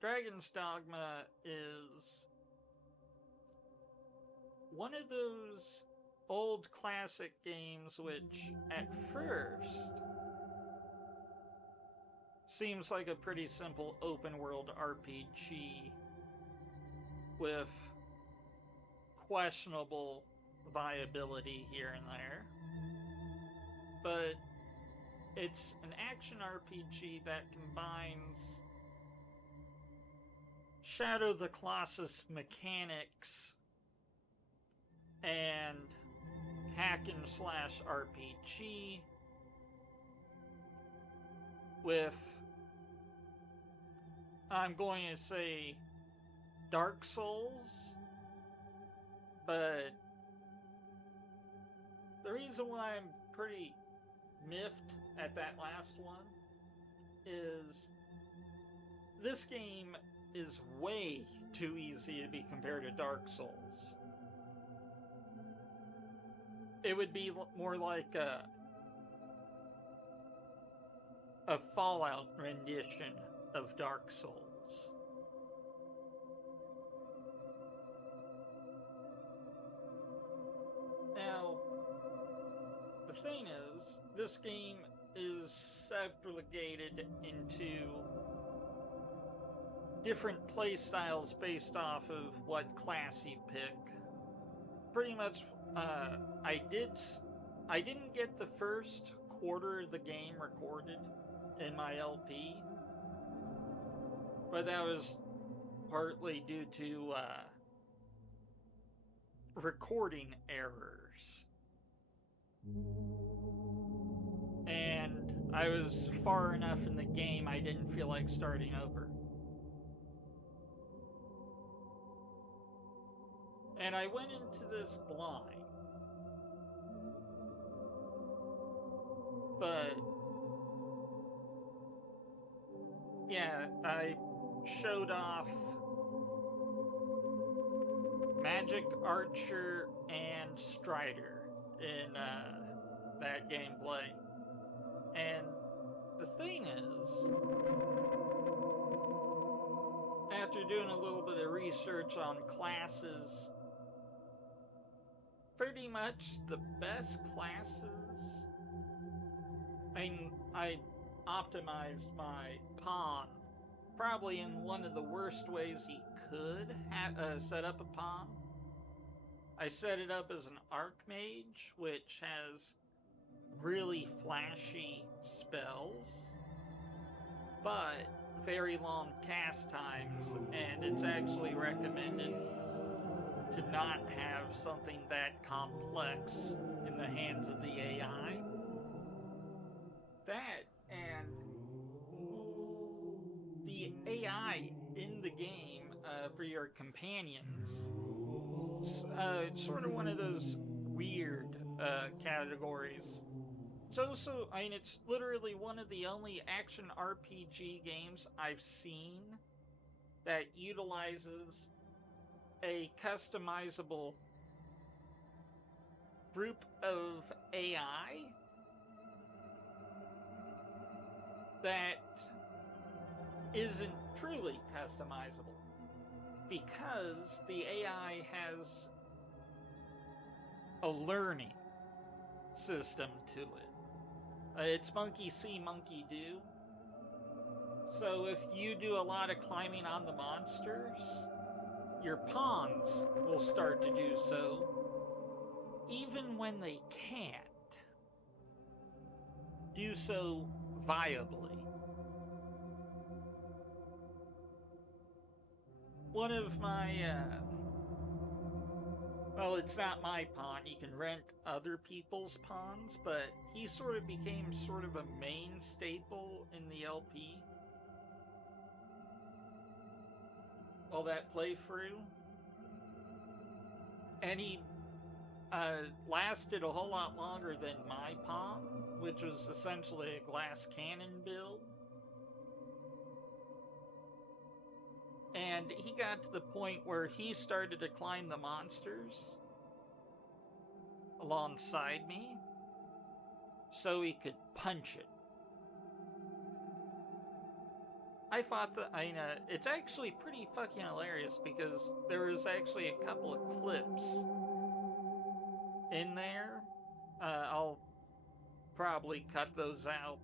Dragon's Dogma is one of those old classic games which, at first, seems like a pretty simple open world RPG with questionable viability here and there. But it's an action RPG that combines Shadow the Colossus mechanics and hack and slash RPG with, I'm going to say, Dark Souls, but the reason why I'm pretty miffed at that last one is this game is way too easy to be compared to Dark Souls. It would be more like a Fallout rendition of Dark Souls. Now, the thing is, this game is segregated into different playstyles based off of what class you pick. Pretty much, I didn't get the first quarter of the game recorded in my LP, but that was partly due to recording errors. And I was far enough in the game I didn't feel like starting over. And I went into this blind. But yeah, I showed off Magic Archer and Strider in that gameplay. And the thing is, after doing a little bit of research on classes, pretty much the best classes, I optimized my pawn probably in one of the worst ways he could set up a pawn. I set it up as an Archmage, which has really flashy spells, but very long cast times, and it's actually recommended to not have something that complex in the hands of the AI. That and the AI in the game for your companions, it's sort of one of those weird categories. It's also, I mean, it's literally one of the only action RPG games I've seen that utilizes a customizable group of AI that isn't truly customizable, because the AI has a learning system to it. It's monkey see, monkey do. So if you do a lot of climbing on the monsters, your pawns will start to do so, even when they can't do so viably. One of my, well, it's not my pawn. You can rent other people's pawns, but he sort of became sort of a main staple in the LP. All that playthrough. And he lasted a whole lot longer than my pawn, which was essentially a glass cannon build. And he got to the point where he started to climb the monsters alongside me so he could punch it. I thought that it's actually pretty fucking hilarious because there was actually a couple of clips in there. I'll probably cut those out.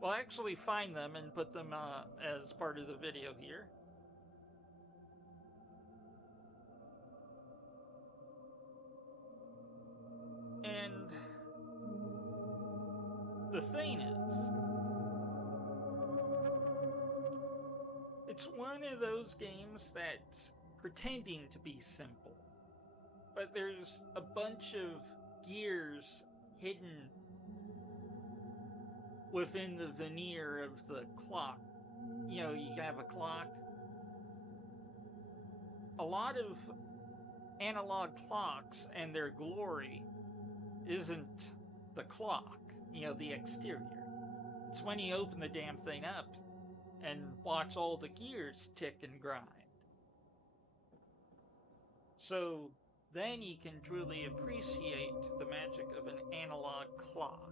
We'll actually find them and put them as part of the video here. And the thing is, it's one of those games that's pretending to be simple, but there's a bunch of gears hidden within the veneer of the clock. You know, you have a clock. A lot of analog clocks and their glory isn't the clock, you know, the exterior. It's when you open the damn thing up and watch all the gears tick and grind. So then you can truly appreciate the magic of an analog clock.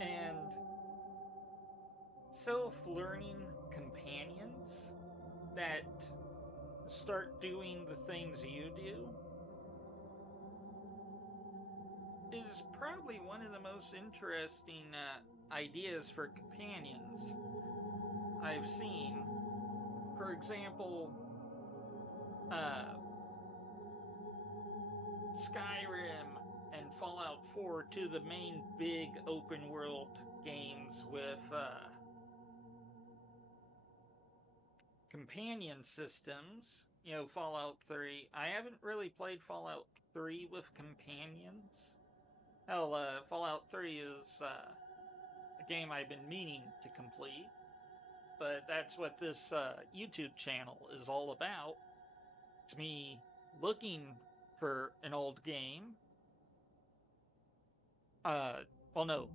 And self-learning companions that start doing the things you do is probably one of the most interesting ideas for companions I've seen. For example, Skyrim and Fallout 4, two of the main big open world games with companion systems. You know, Fallout 3. I haven't really played Fallout 3 with companions. Hell, Fallout 3 is a game I've been meaning to complete. But that's what this YouTube channel is all about. It's me looking for an old game. Well, no.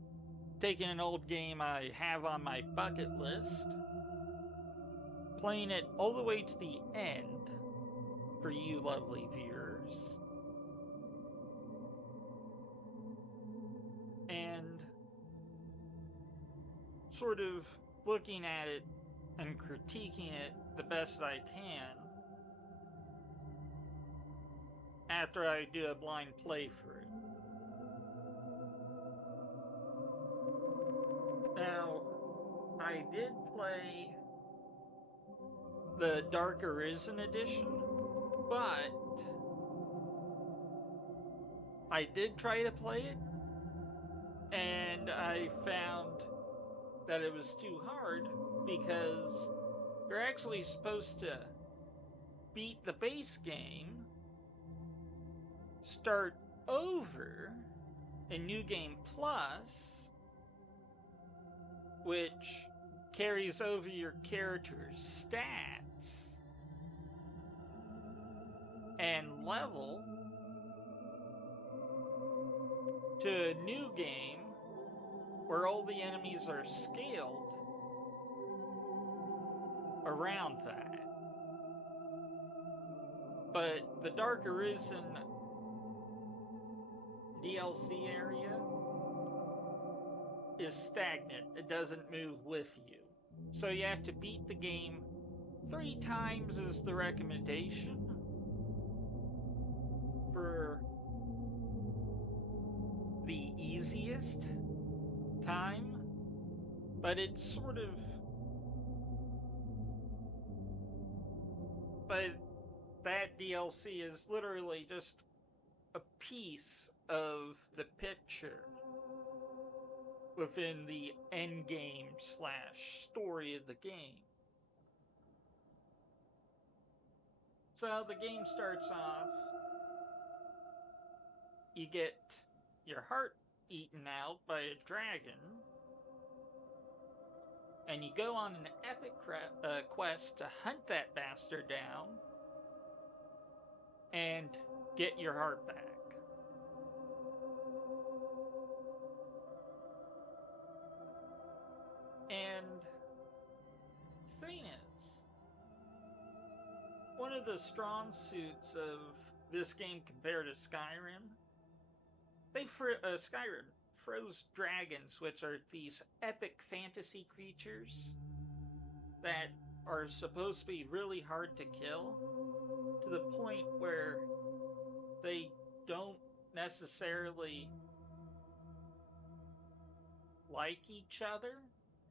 Taking an old game I have on my bucket list, playing it all the way to the end for you lovely viewers, and sort of looking at it and critiquing it the best I can after I do a blind playthrough. Now, I did play the Dark Arisen edition, but I did try to play it, and I found that it was too hard because you're actually supposed to beat the base game, start over in New Game Plus, which carries over your character's stats and level to a new game where all the enemies are scaled around that. But the Dark Arisen DLC area is stagnant. It doesn't move with you. So you have to beat the game 3 times is the recommendation for the easiest time. But it's sort of... But that DLC is literally just a piece of the picture within the endgame / story of the game. So the game starts off, you get your heart eaten out by a dragon, and you go on an epic quest to hunt that bastard down and get your heart back. And the thing is, one of the strong suits of this game compared to Skyrim Skyrim froze dragons, which are these epic fantasy creatures that are supposed to be really hard to kill, to the point where they don't necessarily like each other,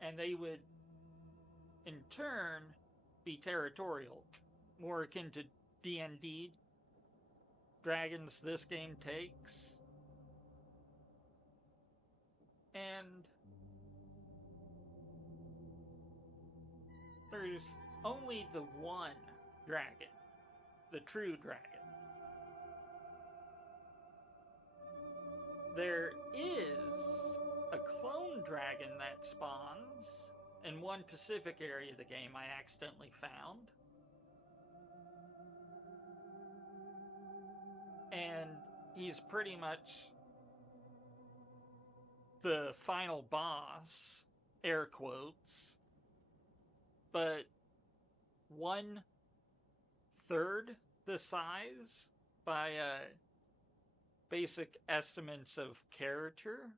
and they would in turn be territorial, more akin to D&D dragons this game takes. And there's only the one dragon, the true dragon. There is a clone dragon that spawns in one specific area of the game I accidentally found. And he's pretty much the final boss, air quotes, but 1/3 the size by basic estimates of character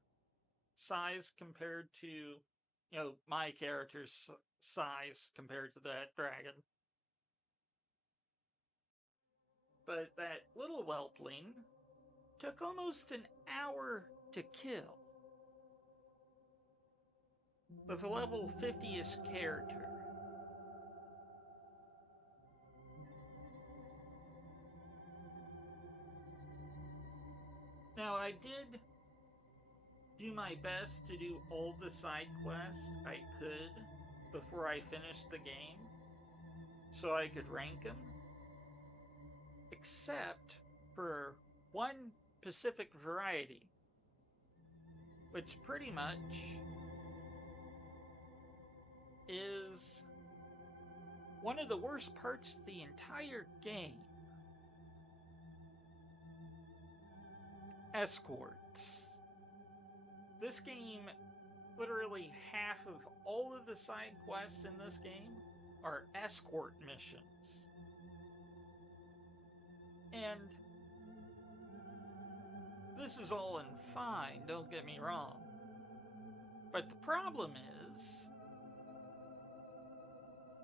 size compared to, my character's size compared to that dragon. But that little whelpling took almost an hour to kill with a level 50-ish character. Now, I did do my best to do all the side quests I could before I finished the game, so I could rank them, except for one specific variety, which pretty much is one of the worst parts of the entire game. Escorts. This game, literally half of all of the side quests in this game are escort missions. And this is all in fine, don't get me wrong. But the problem is,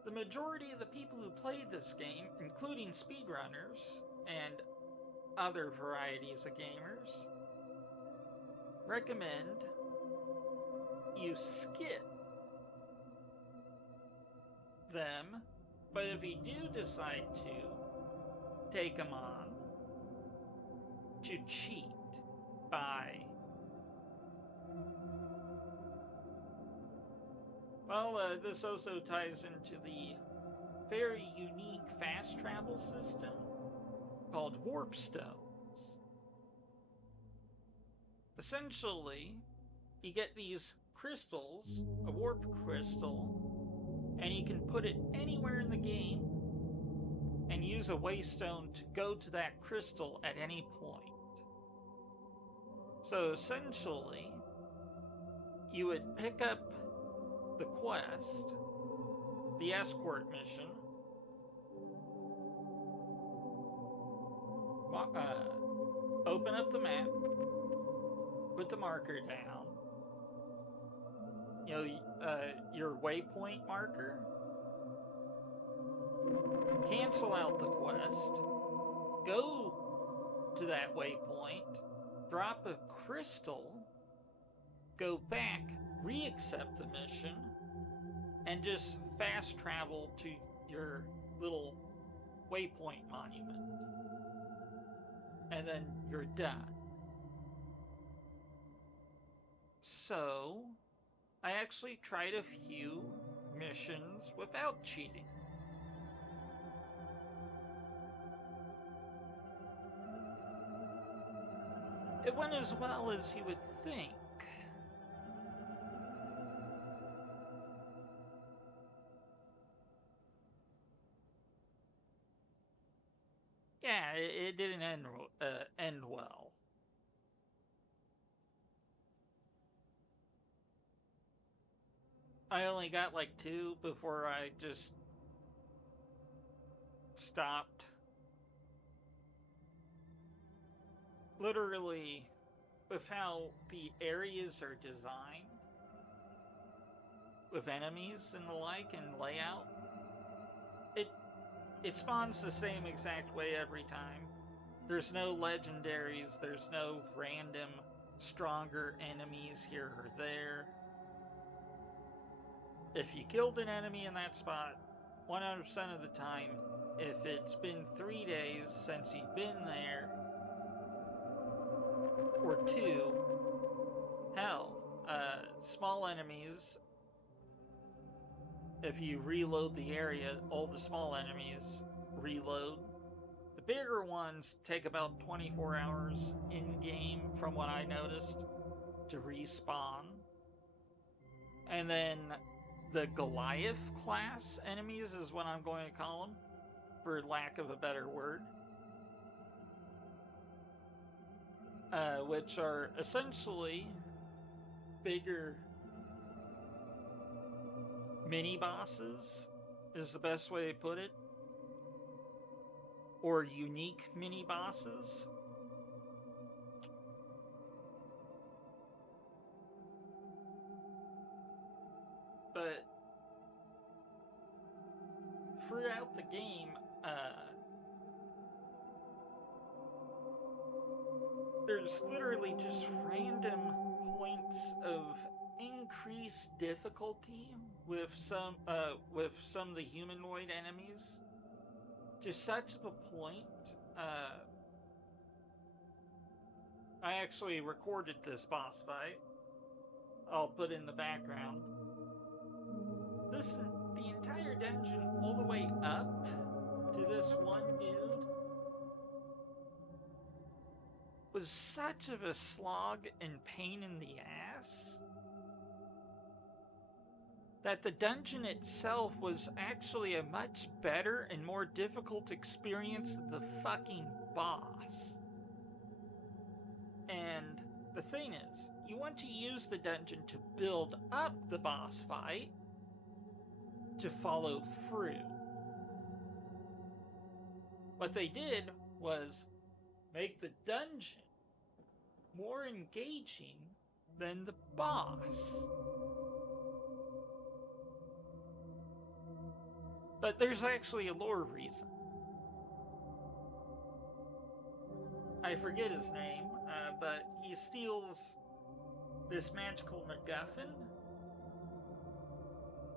the majority of the people who played this game, including speedrunners and other varieties of gamers, recommend you skip them, but if you do decide to take them on, to cheat by, this also ties into the very unique fast travel system called warp stones. Essentially, you get these crystals, a warp crystal, and you can put it anywhere in the game and use a waystone to go to that crystal at any point. So essentially, you would pick up the quest, the escort mission, open up the map, put the marker down, your waypoint marker, cancel out the quest, go to that waypoint, drop a crystal, go back, re-accept the mission, and just fast travel to your little waypoint monument. And then you're done. So, I actually tried a few missions without cheating. It went as well as you would think. Yeah, it didn't end well. I only got like 2 before I just stopped. Literally, with how the areas are designed, with enemies and the like and layout, it spawns the same exact way every time. There's no legendaries, there's no random stronger enemies here or there. If you killed an enemy in that spot, 100% of the time, if it's been 3 days since you've been there, or 2, hell, small enemies, if you reload the area, all the small enemies reload. The bigger ones take about 24 hours in-game, from what I noticed, to respawn. And then the Goliath class enemies is what I'm going to call them, for lack of a better word. Which are essentially bigger mini-bosses, is the best way to put it. Or unique mini-bosses. But throughout the game, there's literally just random points of increased difficulty with some of the humanoid enemies, to such a point. I actually recorded this boss fight. I'll put in the background. The entire dungeon, all the way up to this one dude, was such of a slog and pain in the ass that the dungeon itself was actually a much better and more difficult experience than the fucking boss. And the thing is, you want to use the dungeon to build up the boss fight to follow through. What they did was make the dungeon more engaging than the boss. But there's actually a lore reason. I forget his name, but he steals this magical MacGuffin,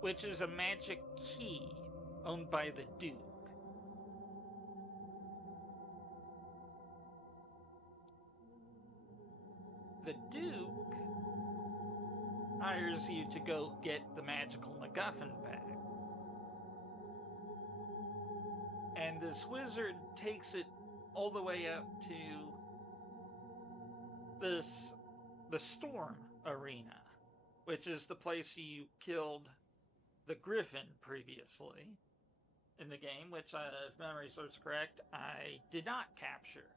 which is a magic key owned by the Duke. The Duke hires you to go get the magical MacGuffin back. And this wizard takes it all the way up to the Storm Arena, which is the place you killed the Griffin previously in the game, which, if memory serves correct, I did not capture.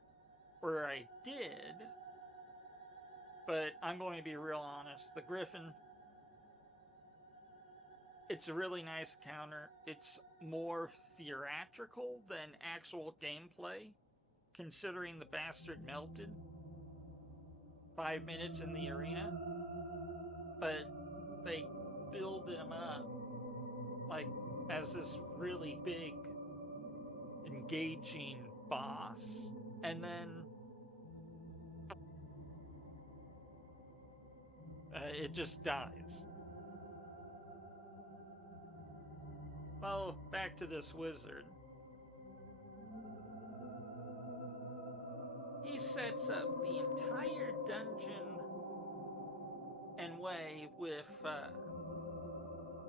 Or I did, but I'm going to be real honest. The Griffin, it's a really nice encounter. It's more theatrical than actual gameplay, considering the bastard melted 5 minutes in the arena. But they build him up like as this really big, engaging boss, and then it just dies. Well, back to this wizard. He sets up the entire dungeon and way with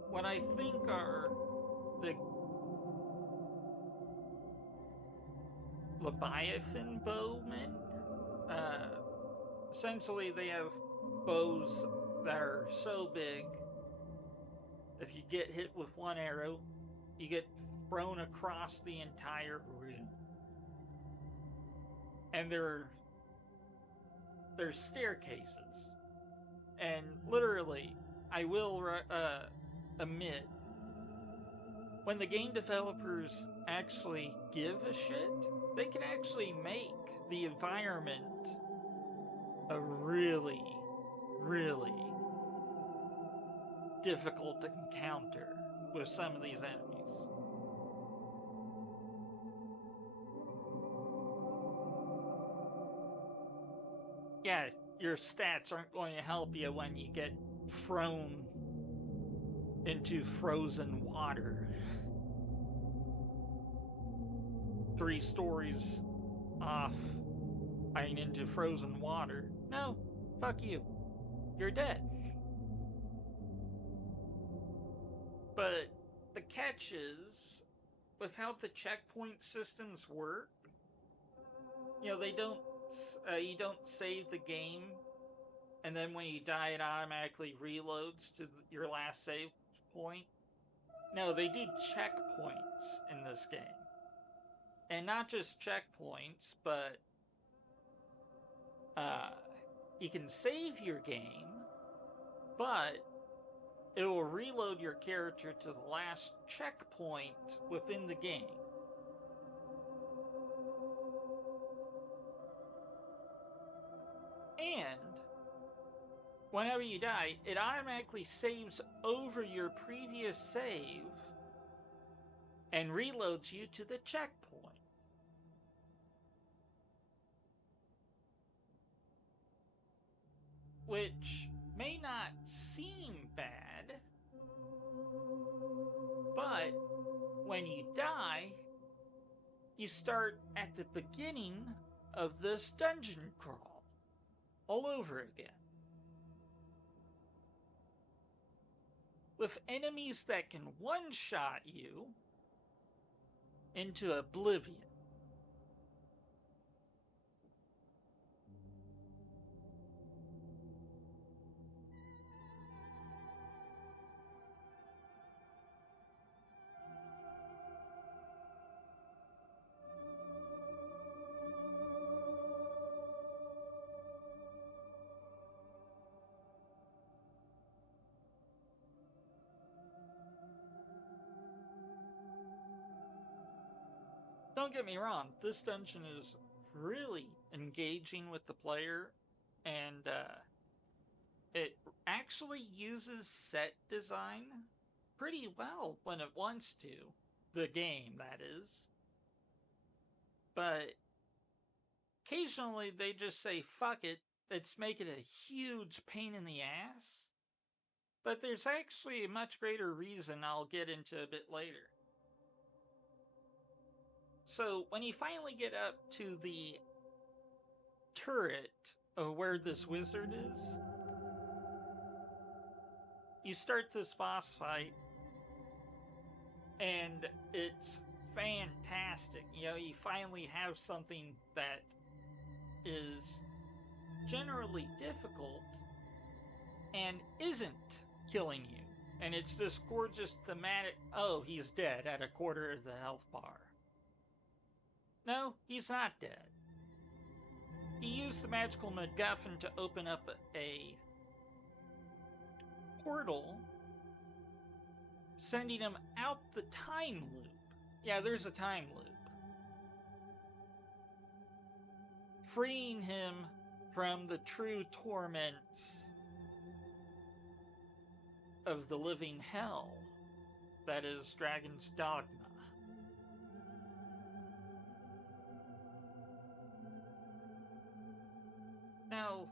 what I think are the Leviathan bowmen. Essentially, they have bows that are so big, if you get hit with one arrow, you get thrown across the entire room. And there's staircases. And literally, I will admit, when the game developers actually give a shit, they can actually make the environment a really, really difficult encounter with some of these enemies. Yeah, your stats aren't going to help you when you get thrown into frozen water 3 stories off, into frozen water. No, fuck you. You're dead. But the catch is, with how the checkpoint systems work, they don't, you don't save the game, and then when you die, it automatically reloads to your last save point. No, they do checkpoints in this game. And not just checkpoints, but you can save your game, but it will reload your character to the last checkpoint within the game. And whenever you die, it automatically saves over your previous save and reloads you to the checkpoint. Which may not seem bad, but when you die, you start at the beginning of this dungeon crawl all over again. With enemies that can one-shot you into oblivion. Don't get me wrong, this dungeon is really engaging with the player, and it actually uses set design pretty well when it wants to. The game, that is. But occasionally they just say, fuck it, let's make it a huge pain in the ass. But there's actually a much greater reason I'll get into a bit later. So when you finally get up to the turret of where this wizard is, you start this boss fight, and it's fantastic. You finally have something that is generally difficult and isn't killing you. And it's this gorgeous thematic, oh, he's dead at a quarter of the health bar. No, he's not dead. He used the magical MacGuffin to open up a portal, sending him out the time loop. Yeah, there's a time loop. Freeing him from the true torments of the living hell that is Dragon's Dogma. Now,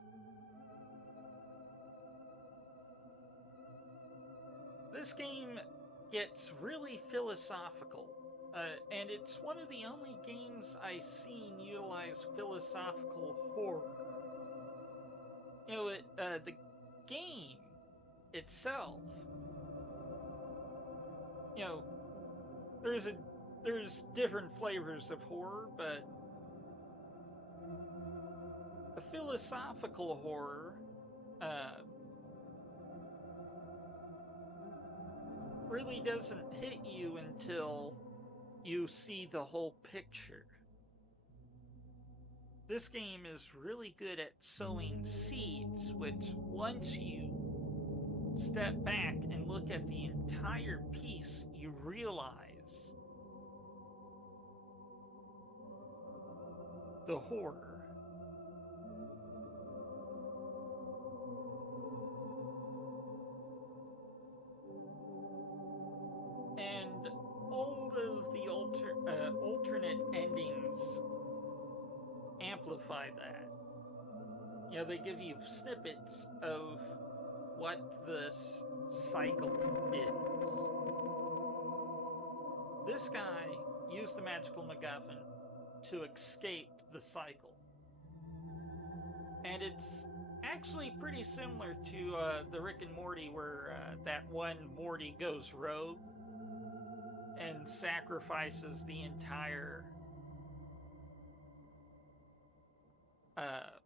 this game gets really philosophical, and it's one of the only games I've seen utilize philosophical horror. The game itself, there's different flavors of horror, but a philosophical horror really doesn't hit you until you see the whole picture. This game is really good at sowing seeds, which once you step back and look at the entire piece, you realize the horror. stories amplify that. You know, they give you snippets of what this cycle is. This guy used the magical MacGuffin to escape the cycle. And it's actually pretty similar to the Rick and Morty, where that one Morty goes rogue and sacrifices the entire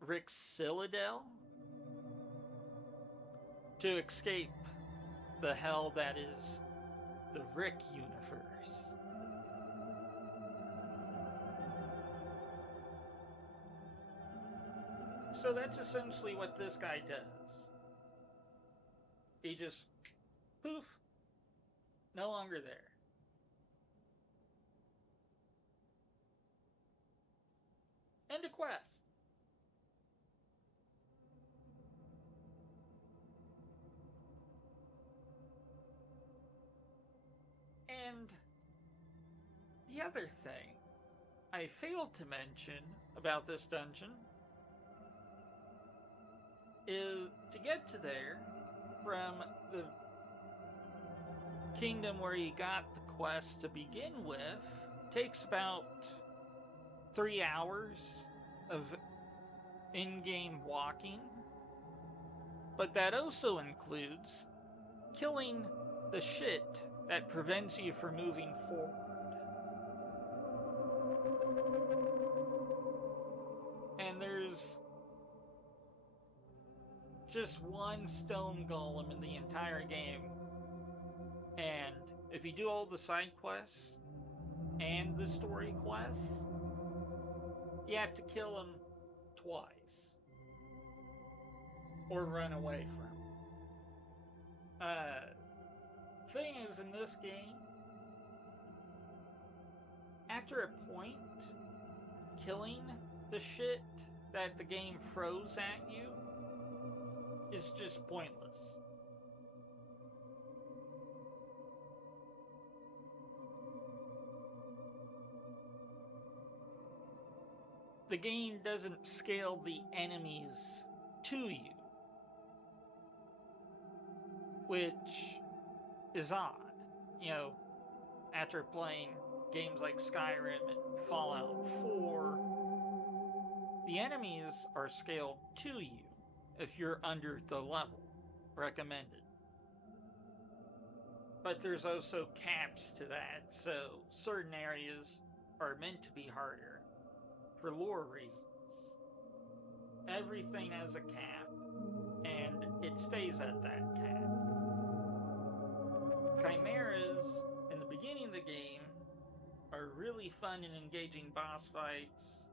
Rick's Citadel to escape the hell that is the Rick universe. So that's essentially what this guy does. He just, poof, no longer there. End of quest. And the other thing I failed to mention about this dungeon is to get to there from the kingdom where you got the quest to begin with takes about 3 hours of in-game walking, but that also includes killing the shit that prevents you from moving forward. And there's just one stone golem in the entire game, and if you do all the side quests and the story quests, you have to kill him twice or run away from him. Thing is, in this game, after a point, killing the shit that the game throws at you is just pointless. The game doesn't scale the enemies to you, which is odd. You know, after playing games like Skyrim and Fallout 4, the enemies are scaled to you if you're under the level recommended. But there's also caps to that, so certain areas are meant to be harder for lore reasons. Everything has a cap, and it stays at that cap. Chimeras, in the beginning of the game, are really fun and engaging boss fights,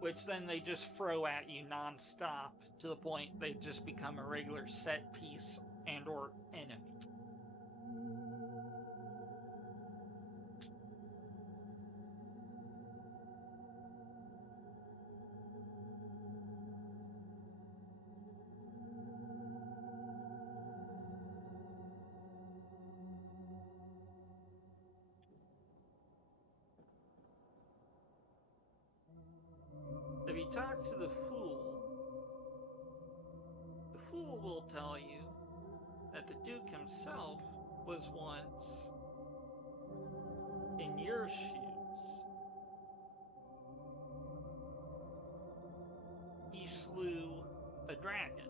which then they just throw at you non-stop to the point they just become a regular set piece and or enemy. If you talk to the Fool will tell you that the Duke himself was once in your shoes. He slew a dragon,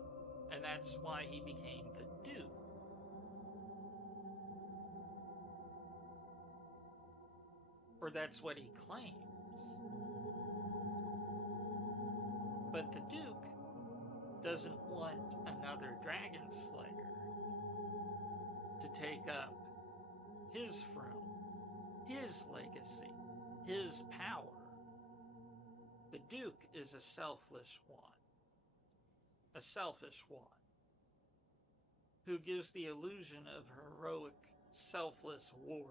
and that's why he became the Duke. Or that's what he claims. But the Duke doesn't want another Dragon Slayer to take up his throne, his legacy, his power. The Duke is a selfish one, a selfish one, who gives the illusion of heroic, selfless warrior.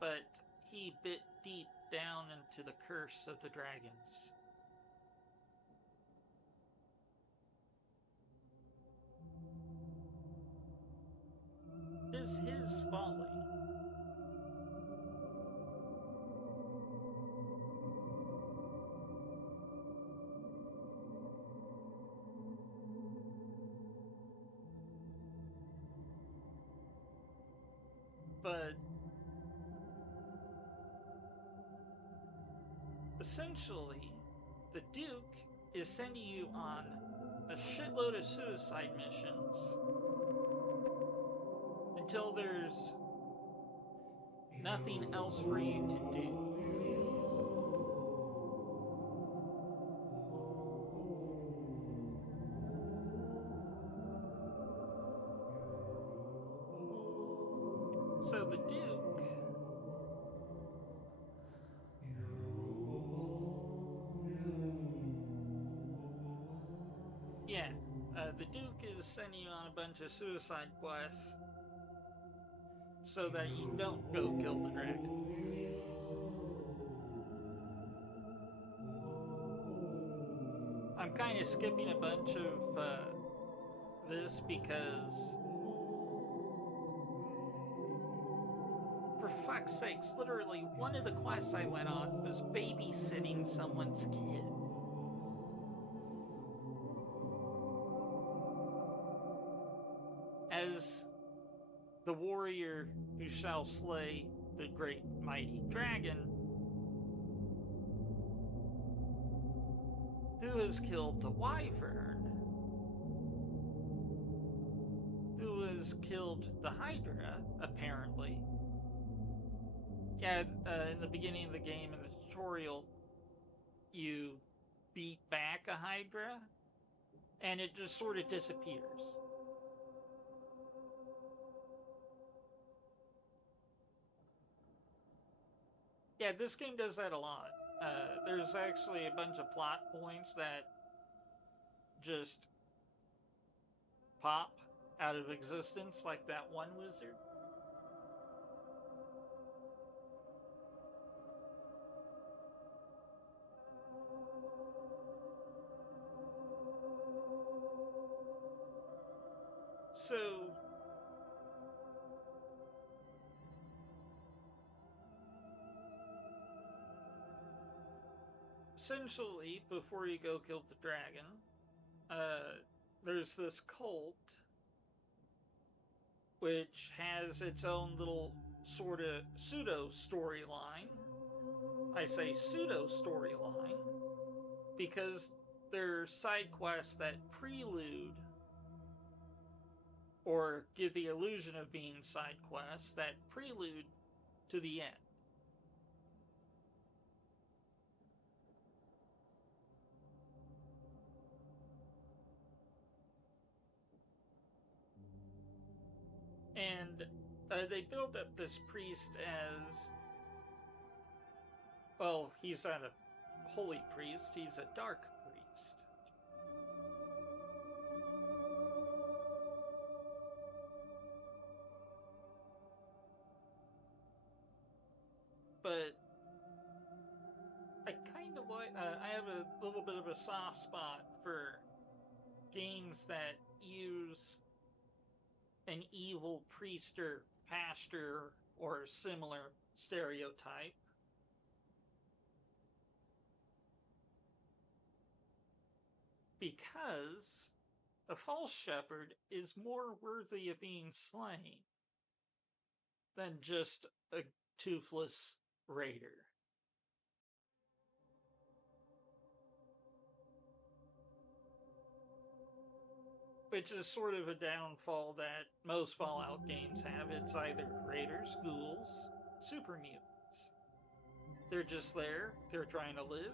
But he bit deep down into the curse of the dragons. was his folly. But essentially, the Duke is sending you on a shitload of suicide missions until there's nothing else for you to do. So the Duke, yeah, the Duke is sending you on a bunch of suicide quests so that you don't go kill the dragon. I'm kind of skipping a bunch of this because, for fuck's sakes, literally one of the quests I went on was babysitting someone's kid. As the warrior who shall slay the great mighty dragon, who has killed the wyvern, who has killed the hydra, apparently. Yeah, in the beginning of the game, in the tutorial, you beat back a hydra, and it just sort of disappears. Yeah, this game does that a lot. There's actually a bunch of plot points that just pop out of existence, like that one wizard. So, essentially, before you go kill the dragon, there's this cult which has its own little sort of pseudo storyline. I say pseudo storyline because they're side quests that prelude or give the illusion of being side quests that prelude to the end. And they build up this priest as, well, he's not a holy priest, he's a dark priest. But I kind of like, I have a little bit of a soft spot for games that use an evil priest or pastor or similar stereotype. Because a false shepherd is more worthy of being slain than just a toothless raider. Which is sort of a downfall that most Fallout games have. It's either raiders, ghouls, super mutants. They're just there, they're trying to live,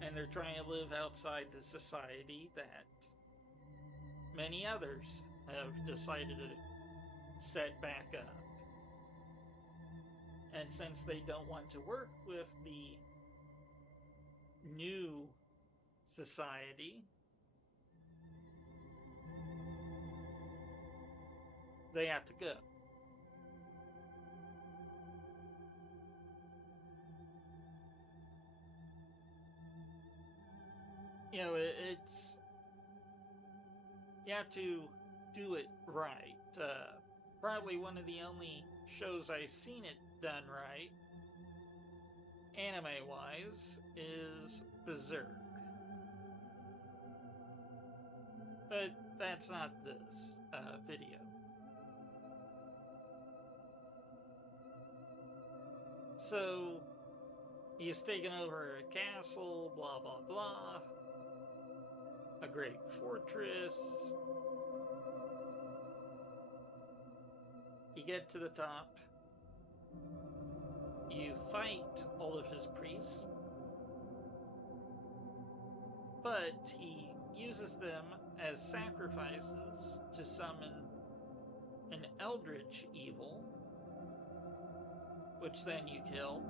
and they're trying to live outside the society that many others have decided to set back up. And since they don't want to work with the new society, they have to go. You know, it's, you have to do it right. probably one of the only shows I've seen it done right, anime-wise, is Berserk. But that's not this video. So, he's taken over a castle, blah blah blah, a great fortress. You get to the top, you fight all of his priests, but he uses them as sacrifices to summon an eldritch evil, which then you kill.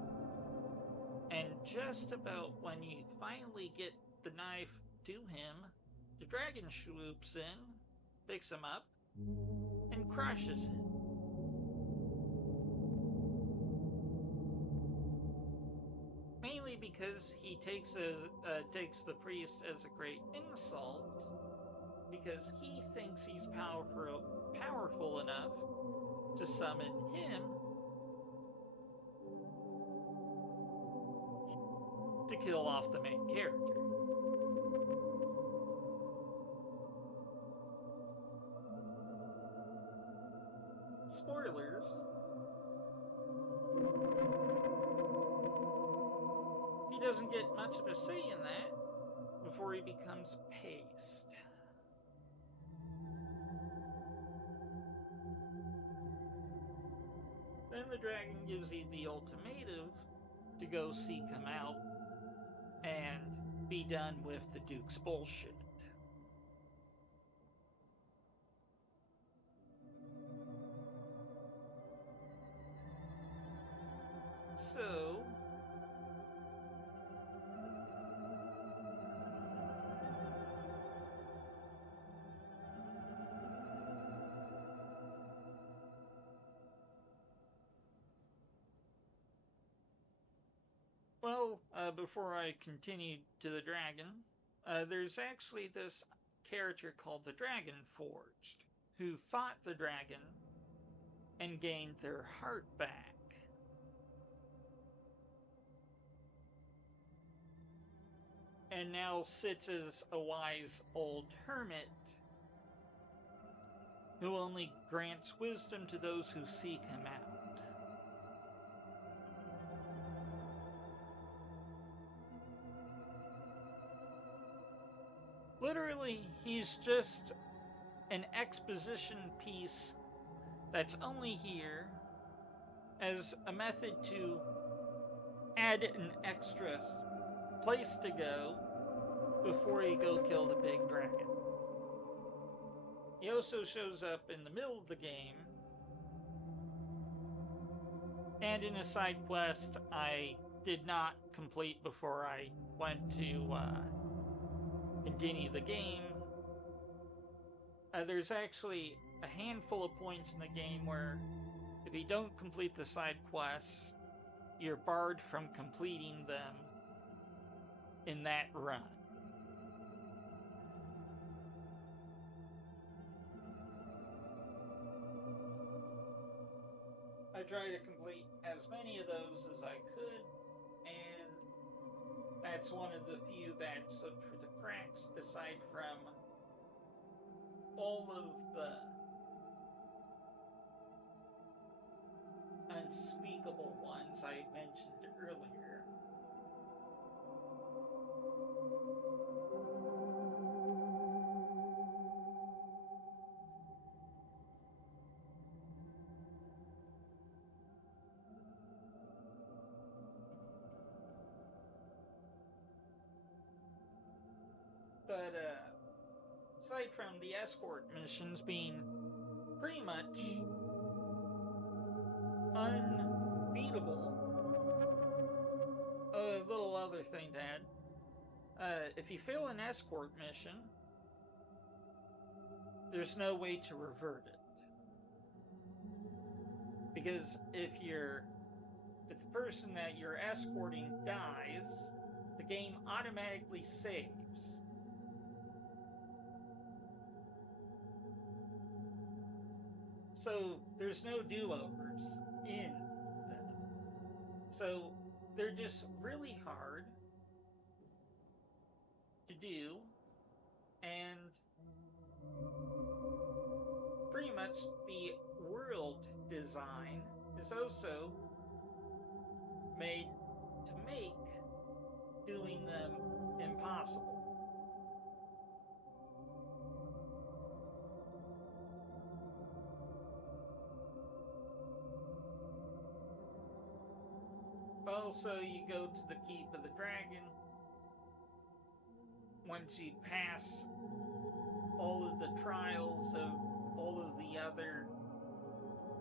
And just about when you finally get the knife to him, the dragon swoops in, picks him up, and crushes him. Mainly because he takes the priest as a great insult, because he thinks he's powerful enough to summon him to kill off the main character. Spoilers. He doesn't get much of a say in that before he becomes paste. Then the dragon gives you the ultimatum to go seek him out and be done with the Duke's bullshit. So, well, before I continue to the dragon, there's actually this character called the Dragon Forged, who fought the dragon and gained their heart back. And now sits as a wise old hermit who only grants wisdom to those who seek him out. Literally, he's just an exposition piece that's only here as a method to add an extra place to go before you go kill the big dragon. He also shows up in the middle of the game, and in a side quest I did not complete before I went to continue the game. There's actually a handful of points in the game where if you don't complete the side quests, you're barred from completing them in that run. I tried to complete as many of those as I could, and that's one of the few that slipped through the cracks, aside from all of the unspeakable ones I mentioned earlier. But aside from the escort missions being pretty much unbeatable, a little other thing to add. If you fail an escort mission, there's no way to revert it. Because if the person that you're escorting dies, the game automatically saves. So there's no do-overs in them. So they're just really hard to do, and pretty much the world design is also made to make doing them impossible. Also, you go to the Keep of the Dragon. Once you pass all of the trials of all of the other,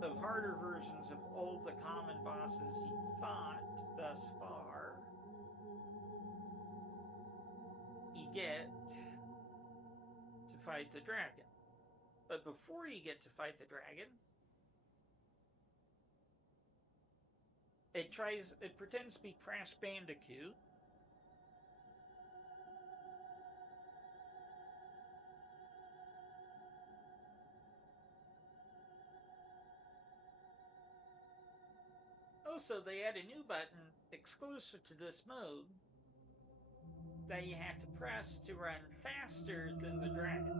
of harder versions of all of the common bosses you fought thus far, you get to fight the dragon. But before you get to fight the dragon, it pretends to be Crash Bandicoot. Also, they add a new button exclusive to this mode that you have to press to run faster than the dragon.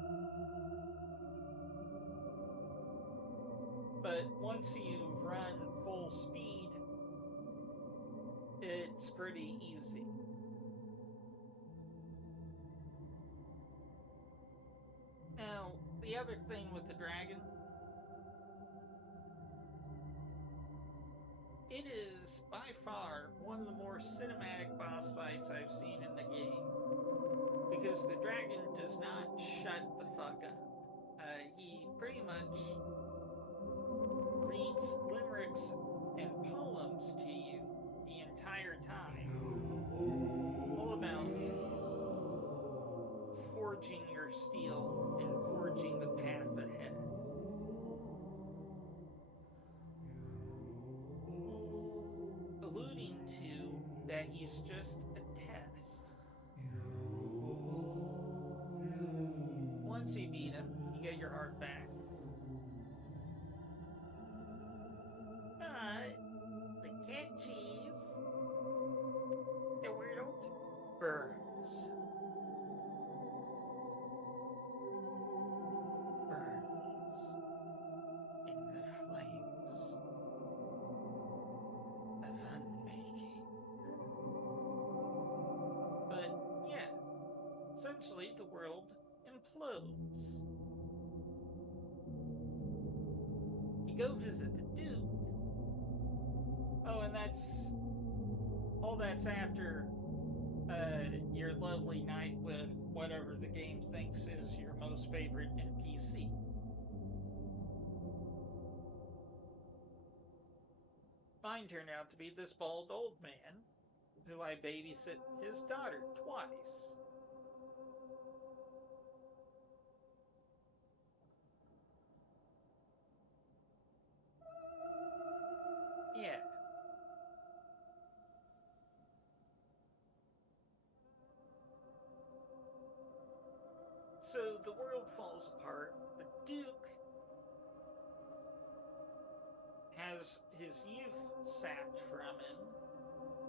But once you've run full speed, it's pretty easy. Now, the other thing with the dragon, it is by far one of the more cinematic boss fights I've seen in the game. Because the dragon does not shut the fuck up. He pretty much reads limericks and poems to you the entire time, all about forging your steel and forging the path ahead. Alluding to that he's just a test. Once you beat him, you get your heart back. But the catch is the world burns. Burns in the flames of unmaking. But yeah, essentially the world implodes. You go visit the Duke. Oh, and that's after your lovely night with whatever the game thinks is your most favorite NPC. Mine turned out to be this bald old man who I babysit his daughter twice. Yeah. So the world falls apart. The Duke has his youth sapped from him.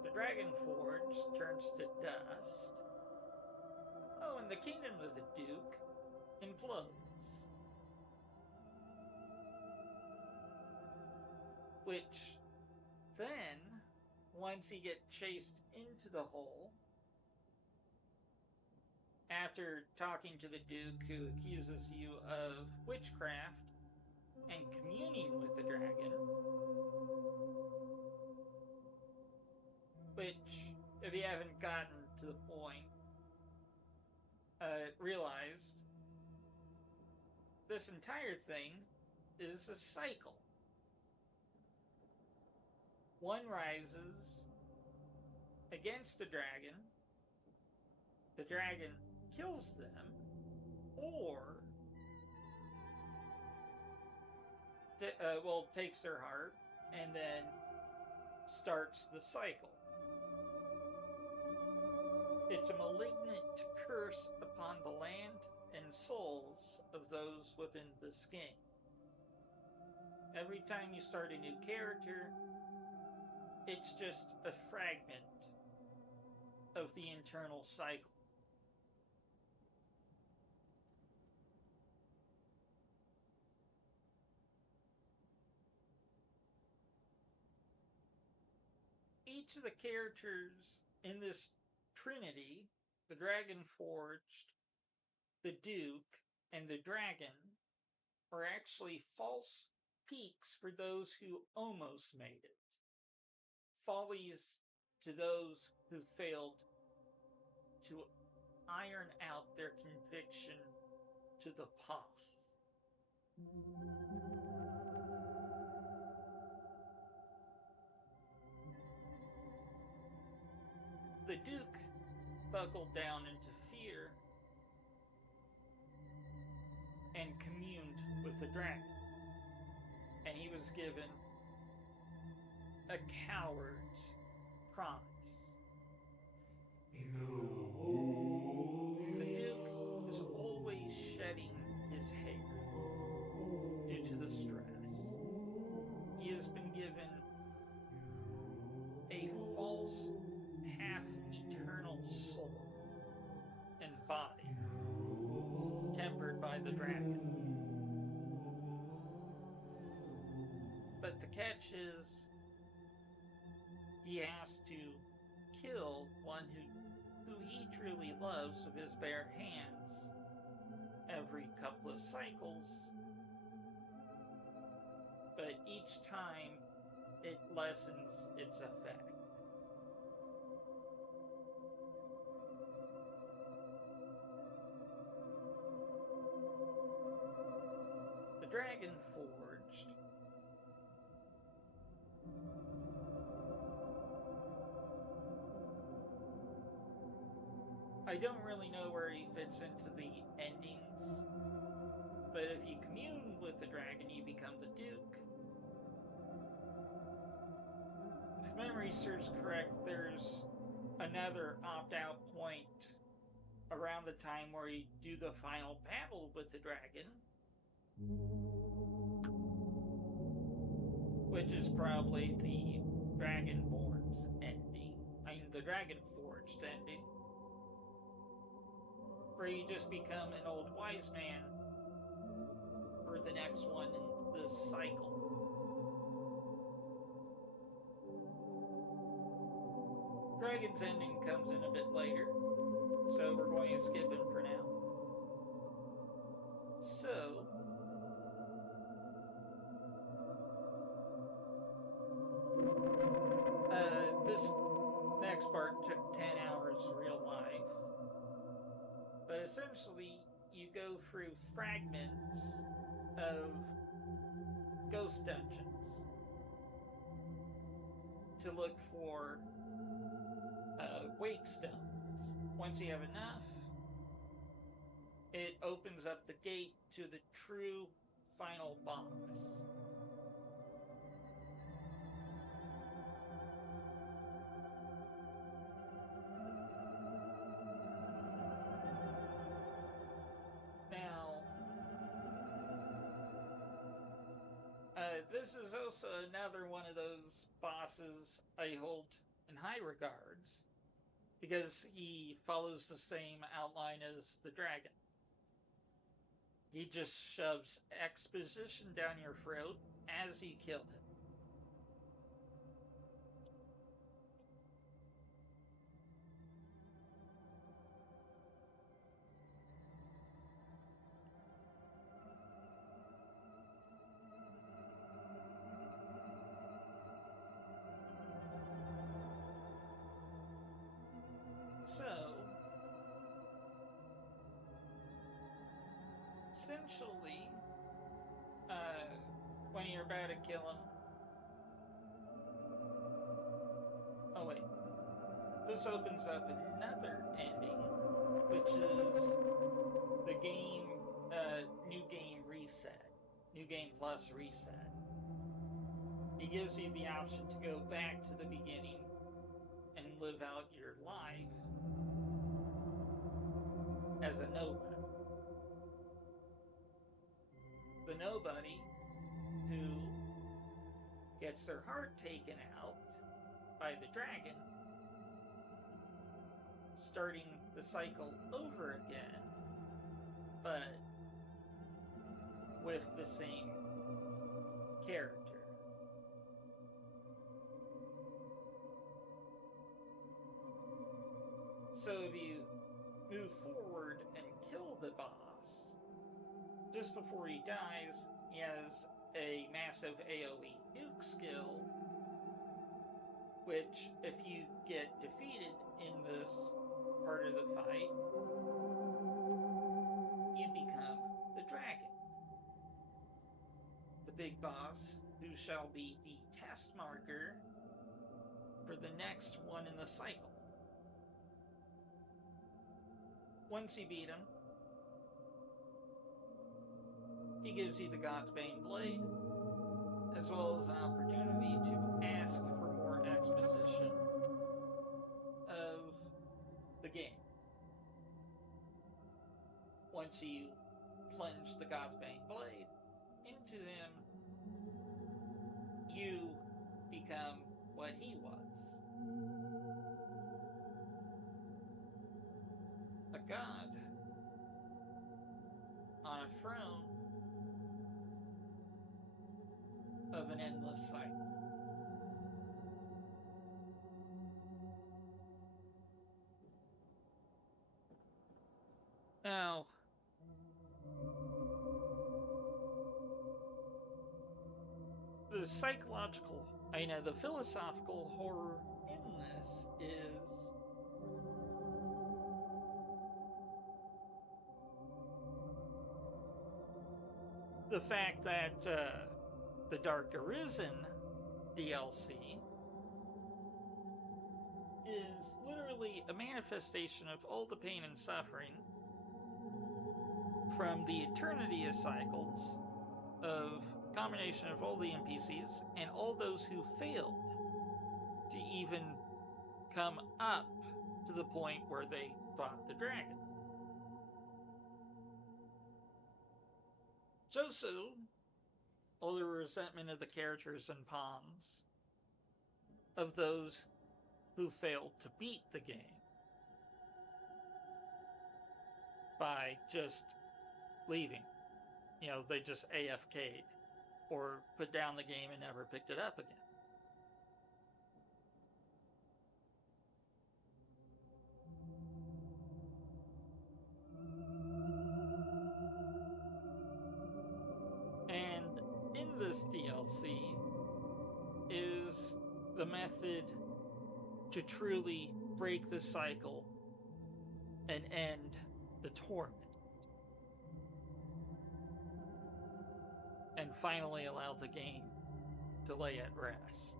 The Dragon Forge turns to dust. Oh, and the kingdom of the Duke implodes. Which then, once you get chased into the hole, after talking to the Duke who accuses you of witchcraft and communing with the dragon, which, if you haven't gotten to the point, realized this entire thing is a cycle. One rises against the dragon kills them, or takes their heart and then starts the cycle. It's a malignant curse upon the land and souls of those within this game. Every time you start a new character, it's just a fragment of the internal cycle. Each of the characters in this trinity, the Dragon Forged, the Duke, and the Dragon, are actually false peaks for those who almost made it. Follies to those who failed to iron out their conviction to the path. The Duke buckled down into fear and communed with the dragon, and he was given a coward's promise. The Duke is always shedding his hair due to the stress. He has been given a false, half-eternal soul and body, tempered by the dragon. But the catch is, he has to kill one who he truly loves with his bare hands every couple of cycles, but each time it lessens its effect. The Dragon Forged I don't really know where he fits into the endings, but if you commune with the dragon, you become the Duke. If memory serves correct, there's another opt-out point around the time where you do the final battle with the dragon, which is probably the Dragonborn's ending. The Dragon Forged ending, where you just become an old wise man for the next one in this cycle. Dragon's ending comes in a bit later, so we're going to skip him for now. So, this next part took 10 hours real life, but essentially you go through fragments of ghost dungeons to look for wake stones. Once you have enough, it opens up the gate to the true final boss. Now, this is also another one of those bosses I hold in high regards, because he follows the same outline as the dragon. He just shoves exposition down your throat as you kill him. So, essentially, when you're about to kill him... Oh wait. This opens up another ending, which is the game, New Game Reset. New Game Plus Reset. He gives you the option to go back to the beginning and live out your life as a nobody. The nobody who gets their heart taken out by the dragon, starting the cycle over again, but with the same character. So if you move forward and kill the boss, just before he dies, he has a massive AoE nuke skill, which, if you get defeated in this part of the fight, you become the dragon, the big boss, who shall be the test marker for the next one in the cycle. Once you beat him, he gives you the Godbane Blade, as well as an opportunity to ask for more exposition of the game. Once you plunge the Godbane Blade into him, you become what he was. A god on a throne of an endless cycle. Now, the psychological, the philosophical horror in this is the fact that the Dark Arisen DLC is literally a manifestation of all the pain and suffering from the eternity of cycles of combination of all the NPCs and all those who failed to even come up to the point where they fought the dragon. So, all the resentment of the characters and pawns of those who failed to beat the game by just leaving. They just AFK'd or put down the game and never picked it up again. And in this DLC is the method to truly break the cycle and end the torment. And finally allow the game to lay at rest.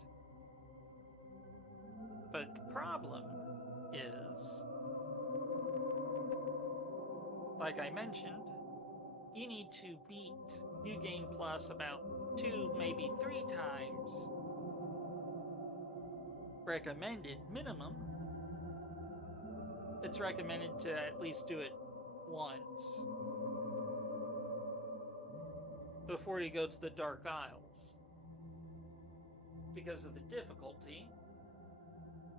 But the problem is, like I mentioned, you need to beat New Game Plus about 2, maybe 3 times recommended minimum. It's recommended to at least do it once before you go to the Dark Isles because of the difficulty,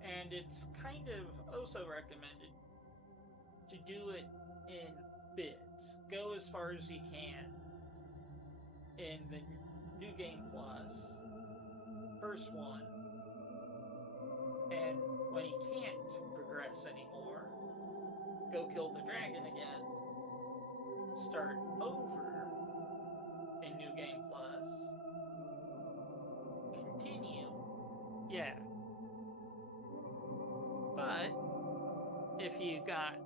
and it's kind of also recommended to do it in bits. Go as far as you can in the New Game Plus first one, and when you can't progress anymore, go kill the dragon again, start over in New Game Plus, continue, yeah. But if you got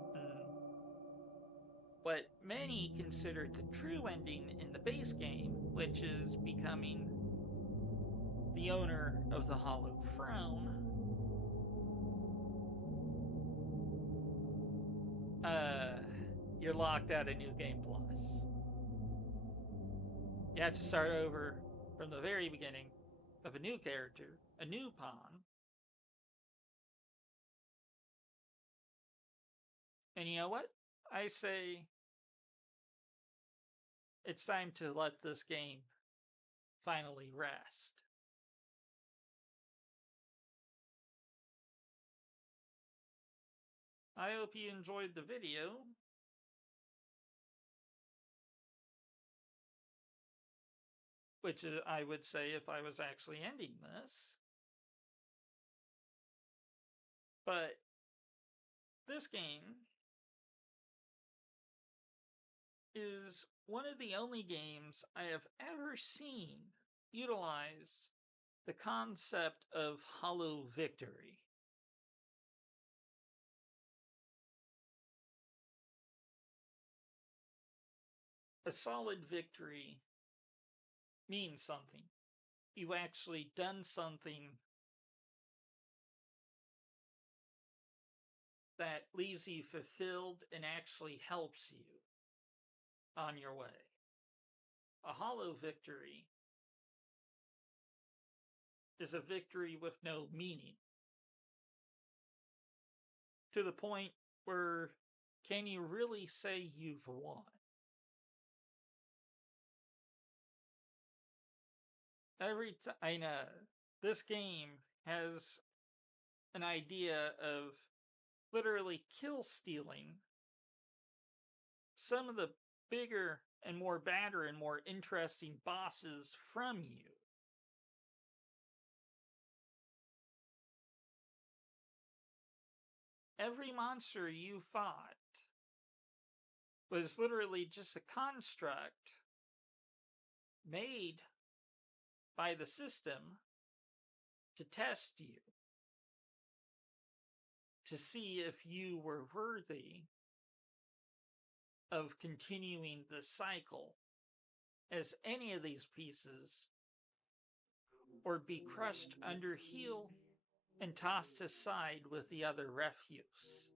what many consider the true ending in the base game, which is becoming the owner of the Hollow Throne, you're locked out of New Game Plus. You have to start over from the very beginning of a new character, a new pawn. And you know what? I say it's time to let this game finally rest. I hope you enjoyed the video. Which is, I would say if I was actually ending this. But this game is one of the only games I have ever seen utilize the concept of hollow victory. A solid victory means something. You actually done something that leaves you fulfilled and actually helps you on your way. A hollow victory is a victory with no meaning. To the point where, can you really say you've won? Every time, I know, this game has an idea of literally kill stealing some of the bigger and more badder and more interesting bosses from you. Every monster you fought was literally just a construct made by the system to test you, to see if you were worthy of continuing the cycle as any of these pieces, or be crushed under heel and tossed aside with the other refuse.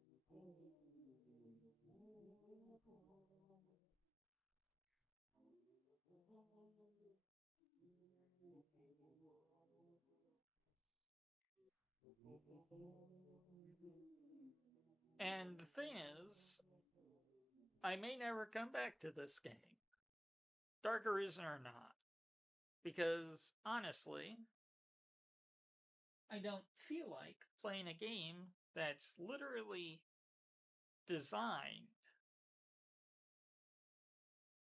And the thing is, I may never come back to this game, Dark Arisen or not, because honestly, I don't feel like playing a game that's literally designed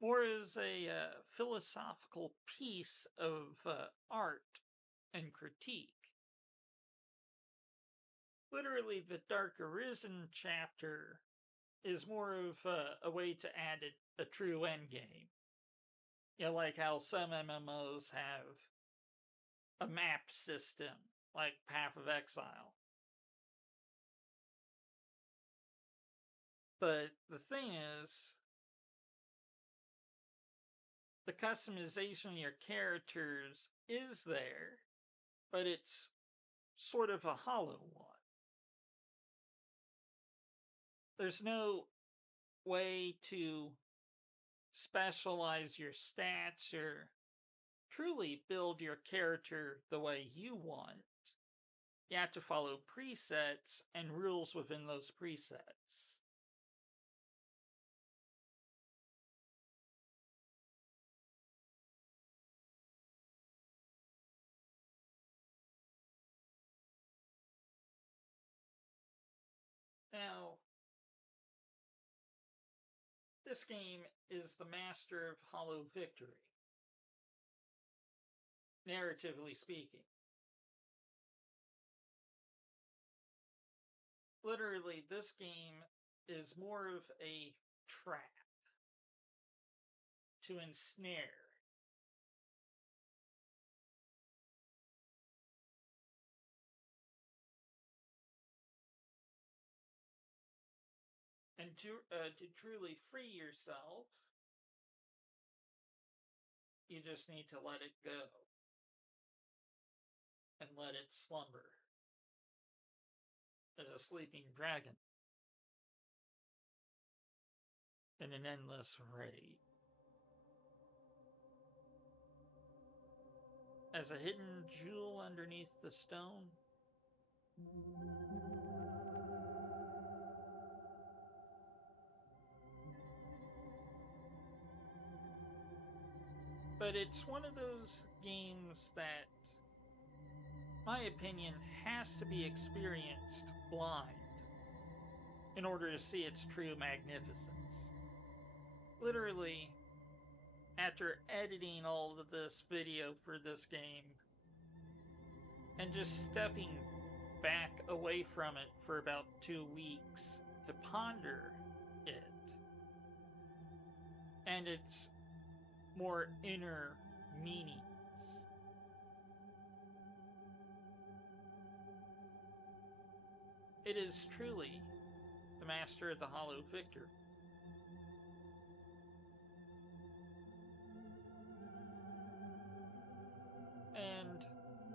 more as a philosophical piece of art and critique. Literally, the Dark Arisen chapter is more of a way to add a true end game. You know, like how some MMOs have a map system, like Path of Exile. But the thing is, the customization of your characters is there, but it's sort of a hollow one. There's no way to specialize your stats or truly build your character the way you want. You have to follow presets and rules within those presets. Now, this game is the master of hollow victory, narratively speaking. Literally, this game is more of a trap to ensnare. And to truly free yourself, you just need to let it go and let it slumber as a sleeping dragon in an endless raid. As a hidden jewel underneath the stone, but it's one of those games that, my opinion, has to be experienced blind in order to see its true magnificence. Literally, after editing all of this video for this game, and just stepping back away from it for about 2 weeks to ponder it, and its more inner meanings, it is truly the Master of the Hollow Victor. And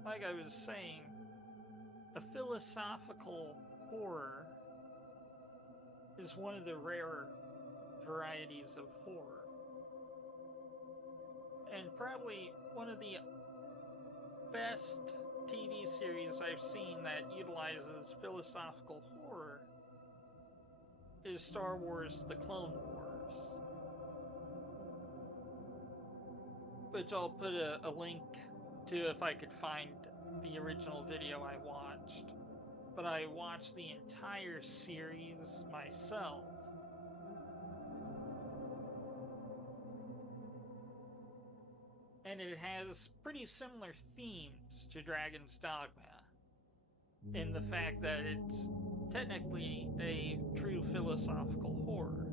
like I was saying, a philosophical horror is one of the rare varieties of horror. And probably one of the best TV series I've seen that utilizes philosophical horror is Star Wars: The Clone Wars, which I'll put a link to if I could find the original video I watched. But I watched the entire series myself. And it has pretty similar themes to Dragon's Dogma, in the fact that it's technically a true philosophical horror.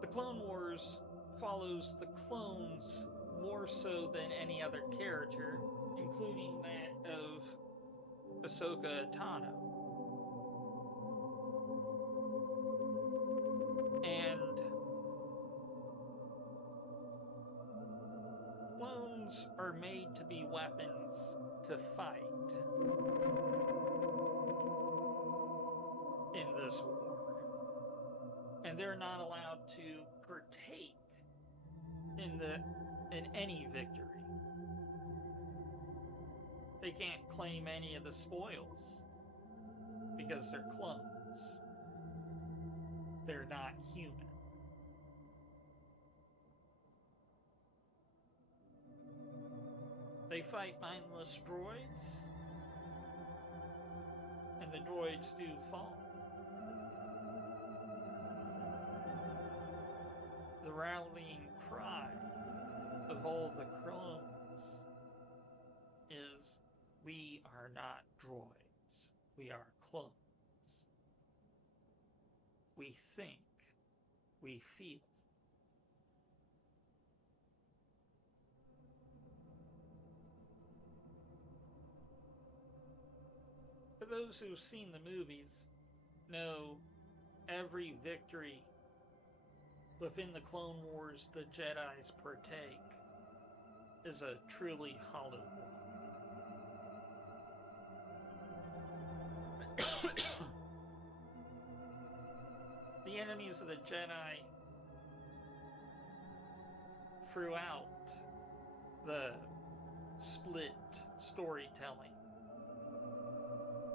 The Clone Wars follows the clones more so than any other character, including that of Ahsoka Tano. And clones are made to be weapons to fight in this war. And they're not allowed to partake in any victory. They can't claim any of the spoils because they're clones. They're not human. They fight mindless droids, and the droids do fall. The rallying cry of all the clones is, "We are not droids. We are clones. We think. We feel." For those who've seen the movies, know every victory within the Clone Wars the Jedis partake is a truly hollow one. The enemies of the Jedi throughout the split storytelling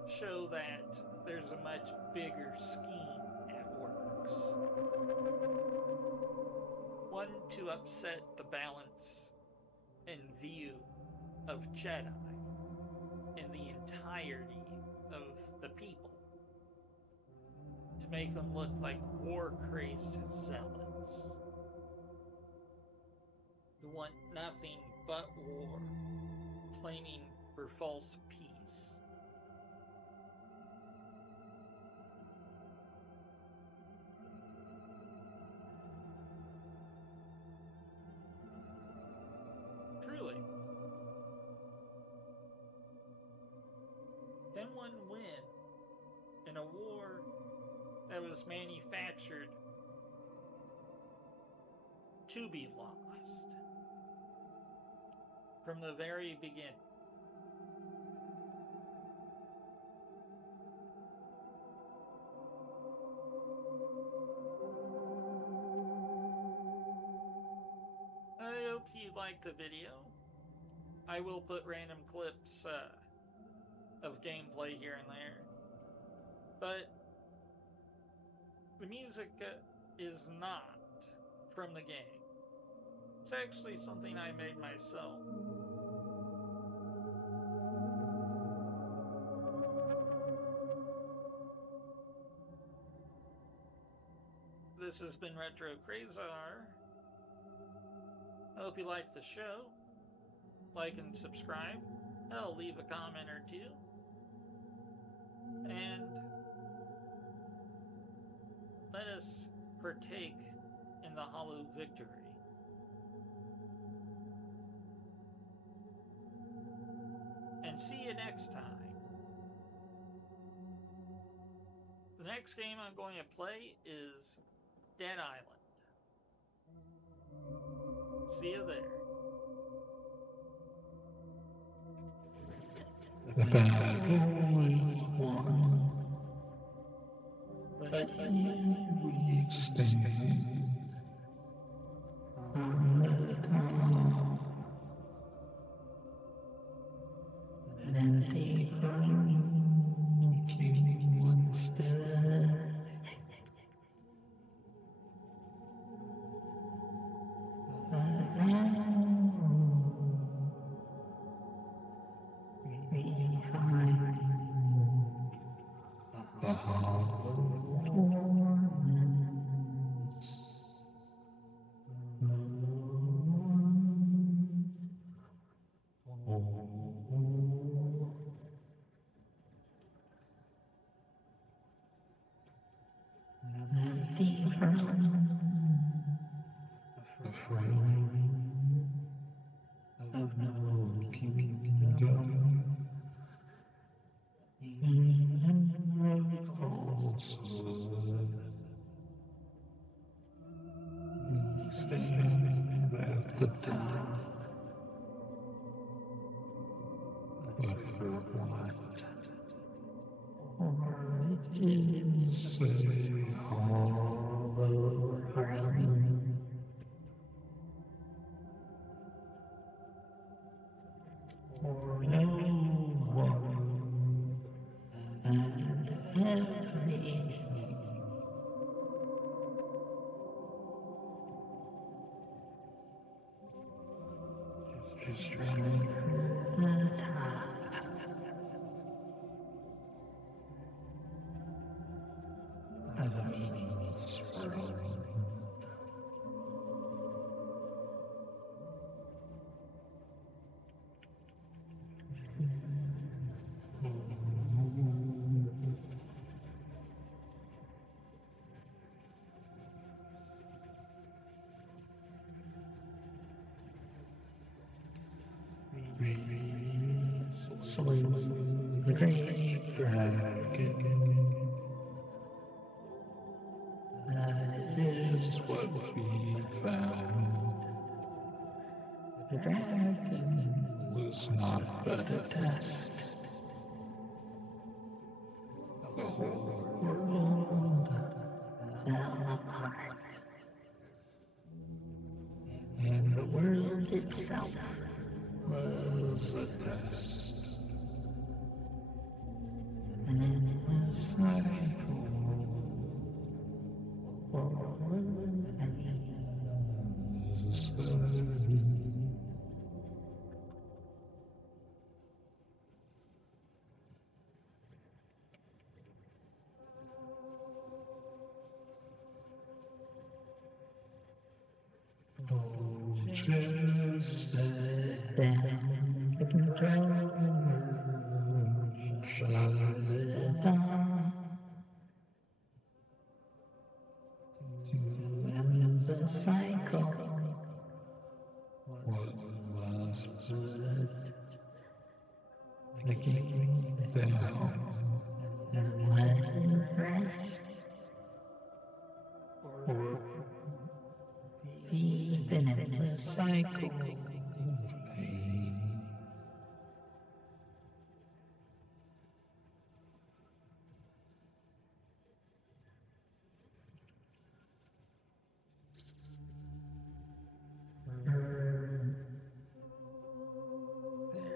show that there's a much bigger scheme at works. One to upset the balance and view of Jedi in the entirety of the people, to make them look like war-crazed zealots who want nothing but war, claiming for false peace. Truly, can one win in a war that was manufactured to be lost from the very beginning? I hope you liked the video. I will put random clips of gameplay here and there, but the music is not from the game. It's actually something I made myself. This has been Retro Crazar. I hope you liked the show. Like and subscribe. Hell, leave a comment or two. And let us partake in the hollow victory. And see you next time. The next game I'm going to play is Dead Island. See you there. The battle is won, but here we stand on the top, an empty throne, king once dead. But now we find the hollow torments. Empty throne, the throne of no kingdom. In falsehood, we stand at the top, but for what? For it is a hollow ground. For no one and everything. Just run for the top of a meaningless world. We slew the great dragon. That is what we found. The dragon was not but a test. The whole world fell apart. And the world itself was a test. An endless cycle for any society. Oh, just sit down the controller, shut it down to end the cycle. What was it? The game down and let it rest, or be in a cycle of pain.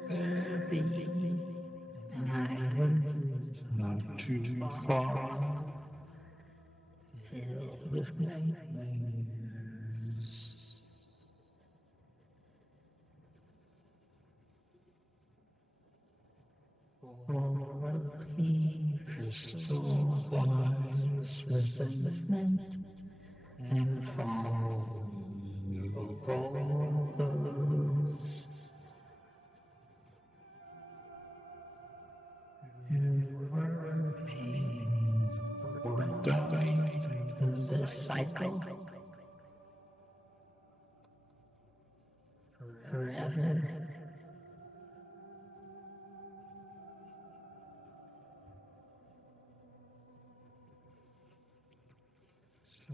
There be an island not too far, filled with nightmares. Full of the crystal wise resentment and fond of all those who were pain or died in the cycle forever.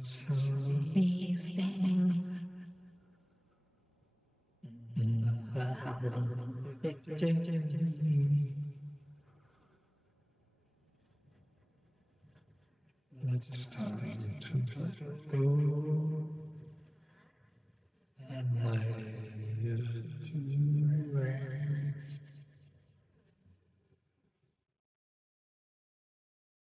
So these things about victory. It's time to let go.